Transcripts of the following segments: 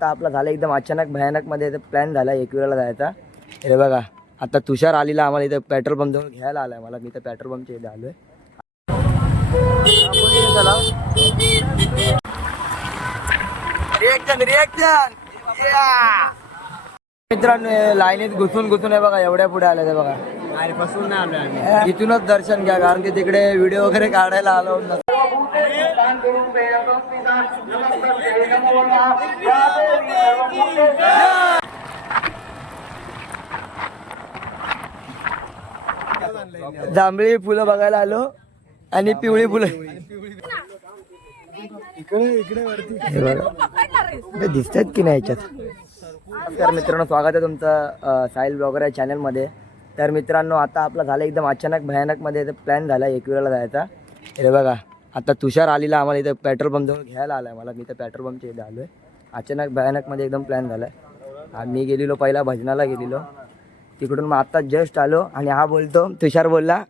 आता आपला झाला एकदम अचानक भयानक मध्ये प्लॅन झाला एकविराला जायचा. हे बघा आता तुषार आलेला आम्हाला इथं पेट्रोल पंप जाऊन घ्यायला आलाय. मला मी तर पेट्रोल पंपच्या इथे आलोय. रिएक्शन मित्रांनो लाईनीत घुसून आहे बघा. एवढ्या पुढे आले ते बघा. अरे बसून नाही आलोय आम्ही. इथूनच दर्शन घ्या कारण की तिकडे व्हिडिओ वगैरे काढायला आलो नसतं. जांभळी फुलं बघायला आलो आणि पिवळी फुलं इकडे दिसतात की नाही याच्यात. नमस्कार मित्रांनो, स्वागत आहे तुमचं साहिल ब्लॉगर या चॅनलमध्ये. तर मित्रांनो आता आपला झाला एकदम अचानक भयानक मध्ये प्लॅन झाला एकविराला जायचा. हे बघा आता तुषार आलेला आम्हाला इथं पेट्रोल पंप जाऊन घ्यायला आलाय. मला मी तर पेट्रोल पंपच्या इथे आलोय. अचानक भयानक मध्ये एकदम प्लॅन झालाय. आम्ही गेलेलो पहिला भजनाला गेलेलो, तिकडून मग आता जस्ट आलो आणि हा बोलतो तुषार बोलला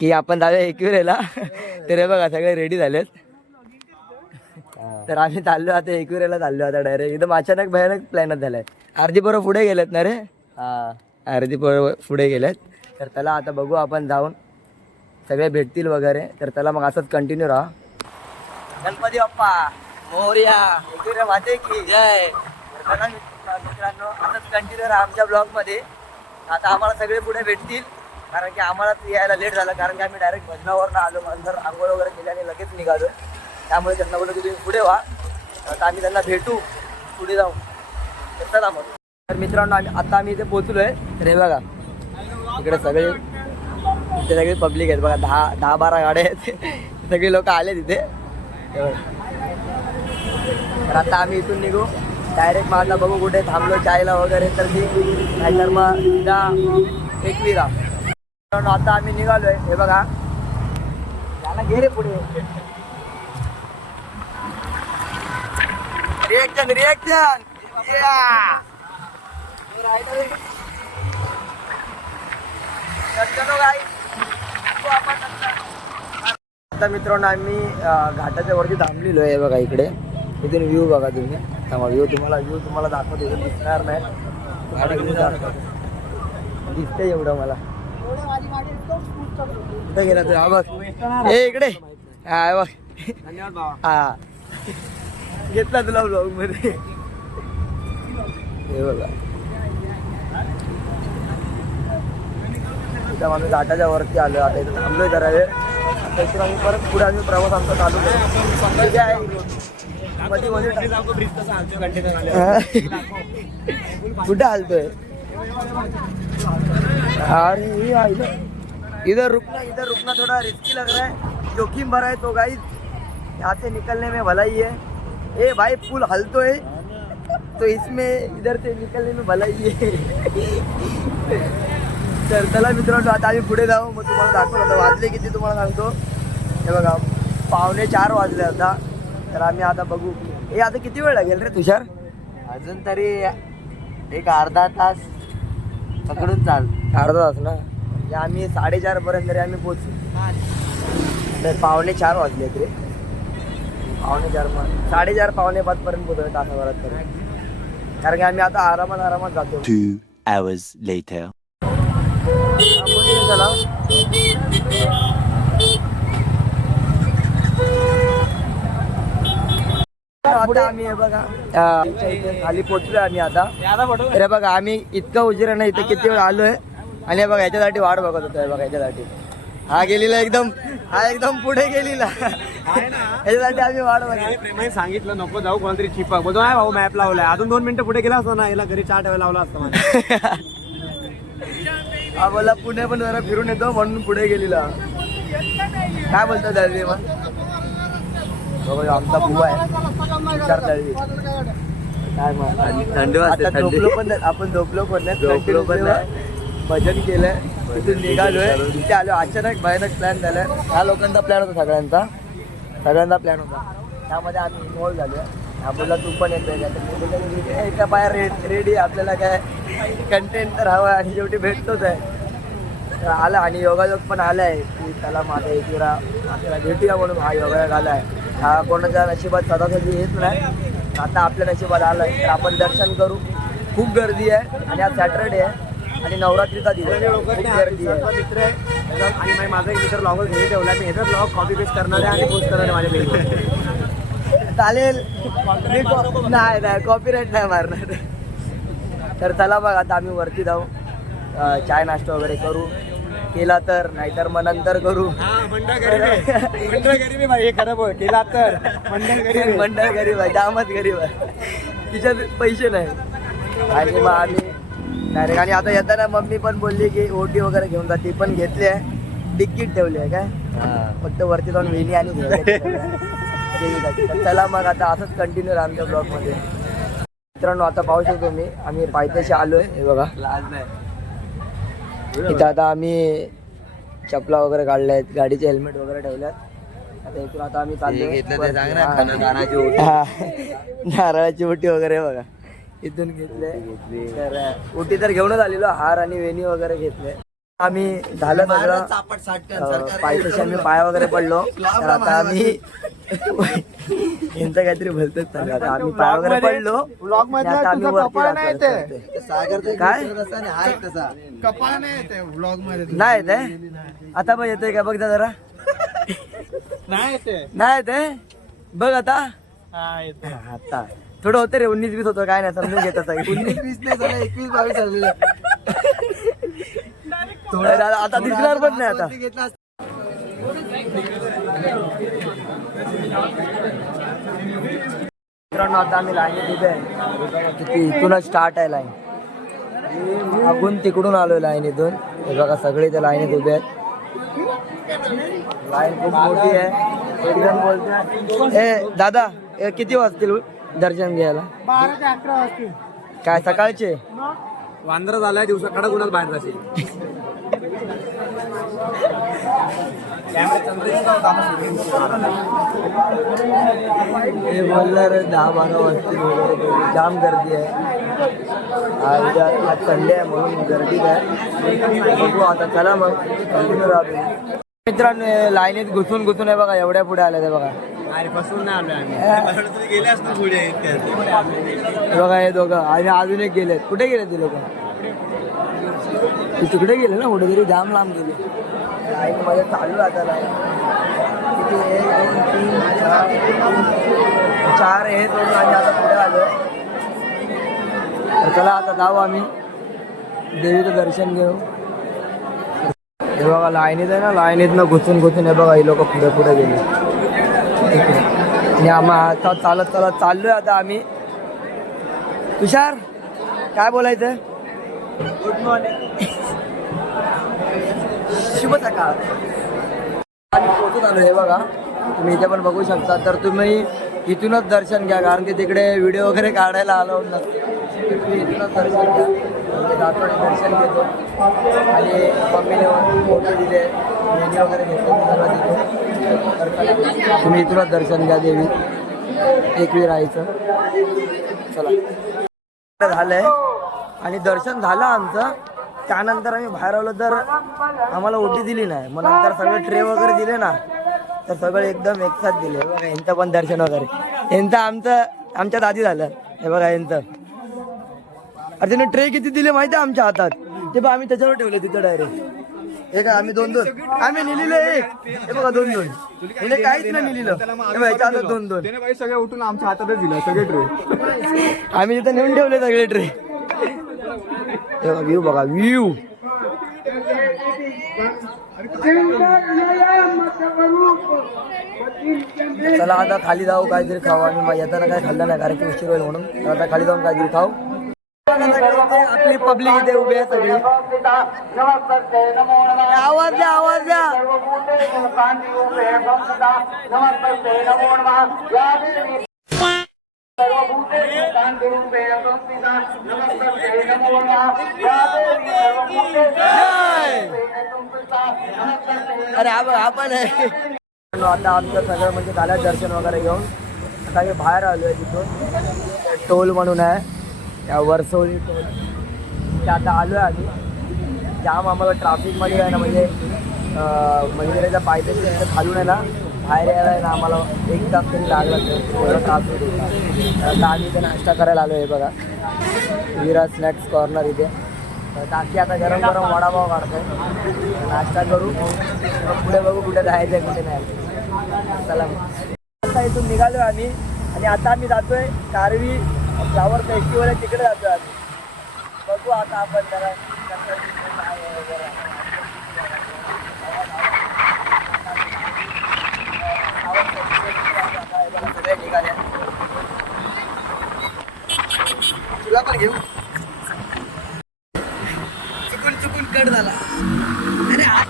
की आपण जाऊया एकविरेला. तर हे बघा सगळे रेडी झालेत. तर आम्ही चाललो आता एकविरेला चाललो आता डायरेक्ट. एकदम अचानक भयानक प्लॅनच झालाय. अर्धी बरोबर पुढे गेलेत ना रे. अर्धी बरोबर पुढे गेलेत. तर त्याला आता बघू आपण जाऊन सगळे भेटतील वगैरे. तर त्याला मग असंच कंटिन्यू राहा. गणपती बाप्पा मोरया, एकविरा माते की जय. मित्रांनो असंच कंटिन्यू राहा आमच्या ब्लॉगमध्ये. आता आम्हाला सगळे पुढे भेटतील कारण की आम्हाला यायला लेट झालं कारण की आम्ही डायरेक्ट भजनावरनं आलो. नंतर आंघोळ वगैरे केली आणि लगेच निघालो. त्यामुळे त्यांना बोललो की तुम्ही पुढे व्हा. आता आम्ही त्यांना भेटू पुढे जाऊ. चला मग. तर मित्रांनो आम्ही इथे पोहोचलो आहे. तर हे बघा इकडे सगळे पब्लिक आहेत बघा. 10-12 गाड्या आहेत. सगळे लोक आले तिथे. तर आता आम्ही इथून निघू डायरेक्ट. माझा बघू कुठे थांबलो चायला वगैरे तर ती नाहीतर मग सीधा एकविरा. मित्रांनो आता आम्ही निघालोय. हे बघा याला घे रे पुढे. रिएक्शन आता मित्रांनो आम्ही घाटाच्या वरती थांबलेलो आहे. बघा इकडे इथून व्ह्यू बघा तुम्ही. व्ह्यू तुम्हाला दाखवतो. इथून दिसणार नाही दिसतंय एवढं मला. कुठे गेला तू? हा बघ हे इकडे. हा बघ धन्यवाद भावा. हा घेतला तुला ब्लॉग मध्ये. हे बघा आम्ही घाटाच्या वरती आलो. आता इथं थांबलोय जरा वेळ. आता इथून आम्ही परत पुढे आम्ही प्रवास आमचा चालू करू. कुठे आलतोय? अरे इधर रुकना थोड़ा रिस्की लग रहा है, जोखिम भरा है. तो गाइस यहाँ से निकलने में भलाई है. ए भाई पुल हलतो है तो इसमें इधर से निकलने में भलाई है. तर चला मित्रांनो आता आम्ही पुढे जाऊ. मग तुम्हाला दाखवलं होतं. वाजले किती तुम्हाला सांगतो. हे बघा 3:45 वाजले आता. तर आम्ही आता बघू. हे आता किती वेळ लागेल रे तुषार? अजून तरी एक अर्धा तास पकडून चाल. अर्धा तास ना. म्हणजे आम्ही 4:30 पर्यंत तरी आम्ही पोहोचू. तर 3:45 वाजले रे. 4:30 4:45 पर्यंत पोहोचू तासाभरात तरी. कारण की आम्ही आता आरामात जातो. 2 hours later. चला आता आम्ही हे बघा खाली पोहोचलोय आम्ही आता. अरे बघा आम्ही इतका उशिरा नाही इथे किती वेळ आलोय. आणि बघा याच्यासाठी वाट बघत होतो. बघा याच्यासाठी हा एकदम पुढे गेलेला. याच्यासाठी आम्ही वाट बघत. सांगितलं नको जाऊ कोणतरी चिपक बोलतो नाही भाऊ मॅप लावलाय. अजून 2 मिनिटं पुढे गेला असतो ना याला घरी चहा ठेवायला लावला असतं. हा बोला पुणे पण जरा फिरून येतो म्हणून पुढे गेलेला. काय बोलतो दळवी मग? बघा आमचा बुवा आहे विचार दळवी. काय मग थंडी वाजते. झोपलो पण आपण झोपलो पण नाही. भजन केलंय तिथून निघालोय. इथे आलो. अचानक भयानक प्लॅन झालाय. ह्या लोकांचा प्लॅन होता. सगळ्यांचा प्लॅन होता. त्यामध्ये आम्ही इन्व्हॉल्व झालो. हा बोलला तू पण येतोय का? एका बाहेर रेडी. आपल्याला काय कंटेंट तर हवं आणि शेवटी भेटतोच आहे. आला आणि योगायोग पण आलाय की त्याला माझा एकविरा आपल्याला भेटूया म्हणून हा योगायोग आलाय. हा कोणाच्या नशिबात सदासदी येत नाही. आता आपल्या नशिबात आलंय तर आपण दर्शन करू. खूप गर्दी आहे आणि आज सॅटरडे आहे आणि नवरात्रीचा दिवस आहे. खूप गर्दी आहे. मित्र आहे आणि माझा एक मित्र ब्लॉगर घरी ठेवला. मी ह्याचा ब्लॉग कॉपी पेस्ट करणार आहे आणि पोस्ट करणार आहे माझ्या पेजवर. चालेल. नाही कॉपीराईट नाही मारणार. तर चला बघ आता आम्ही वरती जाऊ. चाय नाश्ता वगैरे करू. केला तर नाहीतर मग नंतर करू. मंडळ गरीब भाई हे खरं बोल. केला तर मंडळ गरीब आहे. जामच गरीब आहे. तिच्यात पैसे नाही आणि मग आम्ही डायरेक्ट. आणि आता येताना मम्मी पण बोलली की ओटी वगैरे घेऊन जा. ती पण घेतली आहे. डिक्कीट ठेवली आहे काय. फक्त वरती जाऊन वेणी आणि देवीसाठी. तर चला मग आता असंच कंटिन्यू राहा आमच्या ब्लॉगमध्ये. मित्रांनो आता पाहू शकतो मी आम्ही पायथ्याशी आलोय. हे बघा इथं आता आम्ही चपला वगैरे काढल्या आहेत. गाडीचे हेल्मेट वगैरे ठेवल्यात. आता इथून आता आम्ही चाललोय. नारळाची ओटी वगैरे बघा इथून घेतले. तर ओटी तर घेऊनच आलेलो. हार आणि वेणी वगैरे घेतले. आम्ही झालं सगळं. पायथ्याशी आम्ही पाय वगैरे पडलो. तर आता आम्ही यांचं काहीतरी भलतच चालू. आता आम्ही पाय वगैरे पडलो. आता आम्ही वरती काय नाही येते. आता पण येतोय का बघ जरा. नाही येते बघ आता. आता थोडं होतं रे. 19-20 होतं काय नाही समजून घेतात. 19-20 नाही झालं 21-22 झालेलं. आता दिसणार पण नाही. आता मित्रांनो आता आम्ही लाईनीत उभे आहे. किती इथूनच स्टार्ट आहे लाईन. मागून तिकडून आलोय लाईनीतून. हे बघा सगळे त्या लाईनीत उभे आहेत. लाईन खूप मोठी आहे. एकदम बोलते ए दादा किती वाजतील दर्शन घ्यायला? 12 ते 11 वाजतील. काय सकाळचे? वांद्रा झालाय दिवसा कडक उन्हात बाहेर जाशील. हे बोलणार 10-12 वाजतील वगैरे. जाम गर्दी आहे. आज संडे आहे म्हणून गर्दीच आहे. बघू आता. चला मग कंटिन्यू राहतो. मित्रांनो लाईनीत घुसून आहे बघा. एवढ्या पुढे आल्या ते बघा. अरे बसून नाही आलोय आम्ही. बघा हे दोघं आणि अजून एक गेलेत. कुठे गेले ते लोक? तिकडे गेले ना कुठेतरी. जाम लांब गेले. लाईन मध्ये चालू आता. लाईन किती 1 2 3 4 हे दोन आणि आता पुढे आलो. तर चला आता जाऊ आम्ही देवीचं दर्शन घेऊ. हे बघा लाईनीत आहे ना. लाईनीतनं घुसून हे बघा हे लोक पुढे गेले. आणि आम्हा आता चालत चाललोय आता आम्ही. तुषार काय बोलायचं? Good morning. शुभ सकाळ. आम्ही पोहोचून आलो. हे बघा तुम्ही इथे पण बघू शकता. तर तुम्ही इथूनच दर्शन घ्या कारण की तिकडे व्हिडिओ वगैरे काढायला अलाउड नसते. तुम्ही इथूनच दर्शन घ्या. जातो दर्शन घेतो आणि मम्मीने फोटो दिले मेन्यू वगैरे घेतले. तुम्ही इथूनच दर्शन घ्या देवी. एकवी राहायचं. चला झालंय आणि दर्शन झालं आमचं. त्यानंतर आम्ही बाहेर आलो तर आम्हाला ओटी दिली नाही. मग नंतर सगळे ट्रे वगैरे दिले ना तर सगळे एकदम एकसाथ दिले. बघा यांचं पण दर्शन वगैरे. यांचं आमच्यात आधी झालं. हे बघा यांचं. अरे त्याने ट्रे किती दिले माहिती आहे आमच्या हातात. ते बघा आम्ही त्याच्यावर ठेवले तिथं डायरेक्ट. हे काय आम्ही 2-2 आम्ही निलिलं एक. हे बघा 2-2 हे काहीच नाही निलिलं. ह्याच्या हातात 2-2 सगळे उठून आमच्या हातातच दिलं सगळे ट्रे. आम्ही तिथं नेऊन ठेवले सगळे ट्रे. व्ह्यू बघा व्ह्यू. चला आता खाली जाऊ काहीतरी खाऊ. आम्ही येताना काय खाल्लं नाही कारण की उशीर होईल म्हणून. तर आता खाली जाऊन काहीतरी खाऊ. आपली पब्लिक इथे उभी आहे सगळी. आवाज द्या आवाज द्या. अरे आपण आता आमचं सगळं म्हणजे झालं दर्शन वगैरे घेऊन. आता मी बाहेर आलो आहे तिथून. टोल म्हणून आहे त्या वर्सोली टोल. ते आता आलो आहे आम्ही. जाम आम्हाला ट्रॅफिकमध्ये आहे ना म्हणजे मंदिराच्या पायथ्याशी खालून आहे ना बाहेर यायला ना आम्हाला 1 तास तरी लागला तर तास होत होता. आता आम्ही इथे नाश्ता करायला आलो आहे बघा, विरा स्नॅक्स कॉर्नर इथे. तर काकी आता गरम गरम वडापाव काढतोय, नाश्ता करू मग पुढे बघू कुठे जायचं आहे कुठे नाही. चला आता इथून निघालो आम्ही आणि आता आम्ही जातोय कारवी फ्लावर फेस्टिवल आहे तिकडे जातोय आम्ही. बघू आता आपण जरा कसं काय आहे वगैरे. सगळे निघाले, तुला पण घेऊ. चुकून कट झाला. अरे हात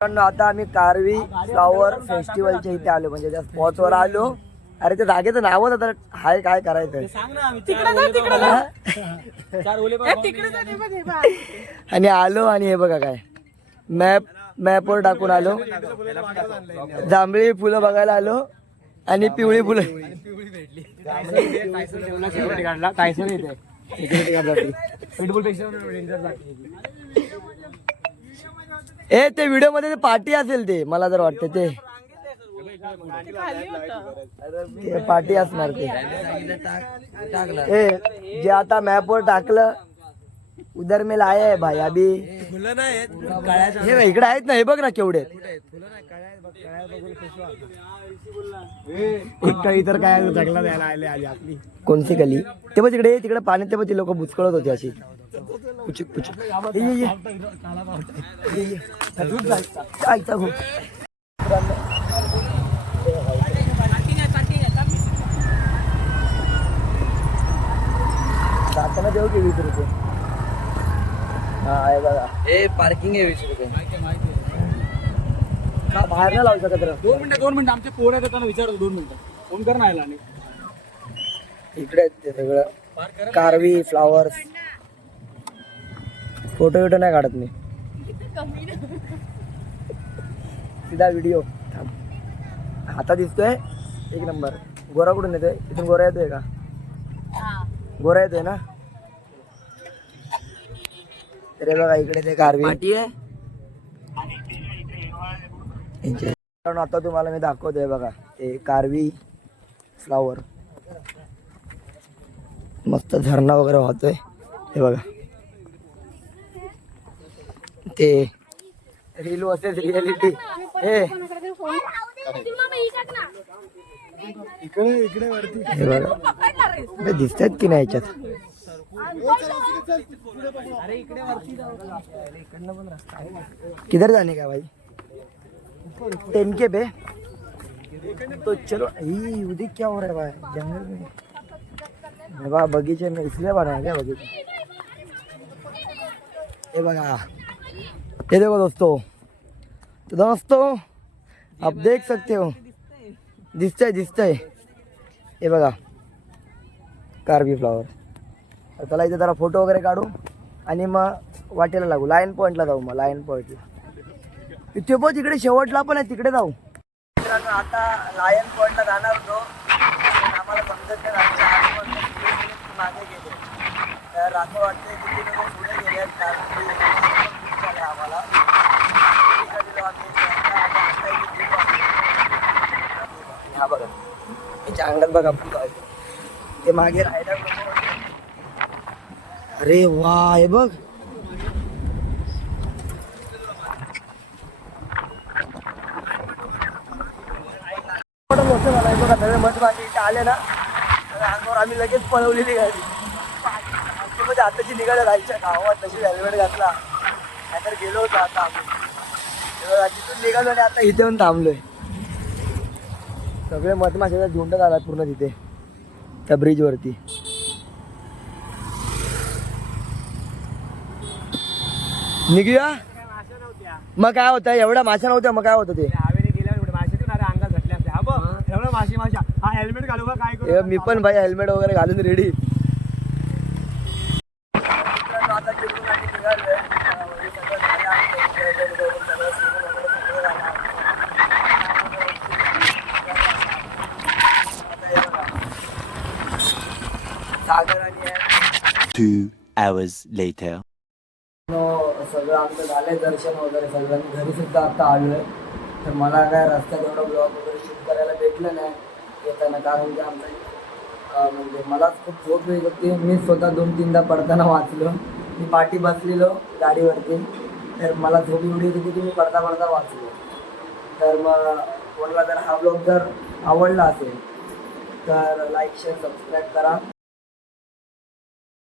आपण आता आम्ही कारवी फ्लॉवर फेस्टिवलच्या इथे आलो, म्हणजे त्या स्पॉटवर आलो. अरे त्या जागेचं नावच आता हाय काय करायचं. आणि आलो आणि हे बघा काय मॅपवर टाकून आलो. जांभळी फुलं बघायला आलो आणि पिवळी फुलं. ए ते व्हिडिओ मध्ये ते पार्टी असेल, ते मला जर वाटतं ते पार्टी असणार ते. ए जे आता मॅपवर टाकलं उधर में लाया है भाई अभी. हे इकडे आहेत ना, हे बघ ना केवढे. तर काय जगला द्यायला आले आली आपली कोणती गली ते बघ तिकडे, तिकडे पाण्यात ते बघ ती लोक बुचकळत होती अशी. पुचक पुचक जाताना देऊ की 20 रुपये. हा आहे बघा, हे पार्किंग आहे 20 रुपये. का बाहेर नाही लावू शकत? 2 मिनिटं आमचे पोर आहेत त्यांना विचारतो. 2 मिनिटं फोन कर ना. इकडे आहेत ते सगळं कारवी फ्लावर्स. फोटो विटो नाही काढत मी, सीधा व्हिडिओ. आता दिसतोय 1 नंबर. गोरा कुठून येतोय? इथून गोरा येतोय का? गोरा येतोय ना. तरी बघा इकडे ते कारवी पाटी आहे. आता तुम्हाला मी दाखवतोय बघा ते कारवी फ्लावर. मस्त झरणा वगैरे वाहतोय हे बघा. ते रील वर्सेस रियालिटी. हे बघा दिसतात की नाही याच्यात. किधर जाने का भाई? 10K पे तो चलो. उधर क्या हो रहा है भाई जंगल में? वाह बगीचे में इसलिए बनाया क्या बगीचा? ये बघा, ये देखो दोस्तों आप देख सकते हो. दिसतंय हे बघा कारवी फ्लावर. चला इथे जरा फोटो वगैरे काढू आणि मग वाटेला लागू. लायन पॉइंटला जाऊ. मग लायन पॉइंटला इथे पण तिकडे शेवटला पण आहे, तिकडे जाऊ. मित्रांनो आता लायन पॉइंटला जाणार होतो, आम्हाला समजत नाही मागे गेले. तर असं वाटतंय किती लोक पुढे गेले आहेत, कारण आम्हाला हा बघा याच्या अंगात बघा ते मागे राहायला. अरे वा हे बघ सगळे मठ मागे इथे आले ना, अंगावर आम्ही लगेच पळवलेली गाडी. मध्ये आताची निघाल्या राहायच्या गावात तशी हेल्मेट घातला नाहीतर गेलो होतो. आता आम्ही तिथून निघालो आणि आता इथे येऊन थांबलोय. सगळे मधमाशाचा झुंड झाला पूर्ण तिथे त्या ब्रिज वरती. निघूया माशा नव्हत्या मग काय होतं, एवढ्या माशा नव्हत्या मग काय होतं ते. हवेने गेल्यावर एवढे मासे तू अंगात घटले असते. हा बघ एवढं माशी माशा. हा हेल्मेट घालू का काय करू? मी पण भाई हेल्मेट वगैरे घालून रेडी. सागर आणि 2 hours later. सगळं आमचं झालंय दर्शन वगैरे सगळं. मी घरी सुद्धा आता आलोय. तर मला काय रस्त्यात एवढं ब्लॉग वगैरे शूट करायला भेटलं नाही येताना, कारण की आमचं म्हणजे मला खूप झोप येत होती. मी स्वतः 2-3दा पडताना वाचलो. मी पाठी बसलेलो गाडीवरती, तर मला झोप एवढी येत होती की मी पडता वाचलो. तर मग कोणाला जर हा ब्लॉग जर आवडला असेल तर लाईक शेअर सबस्क्राईब करा.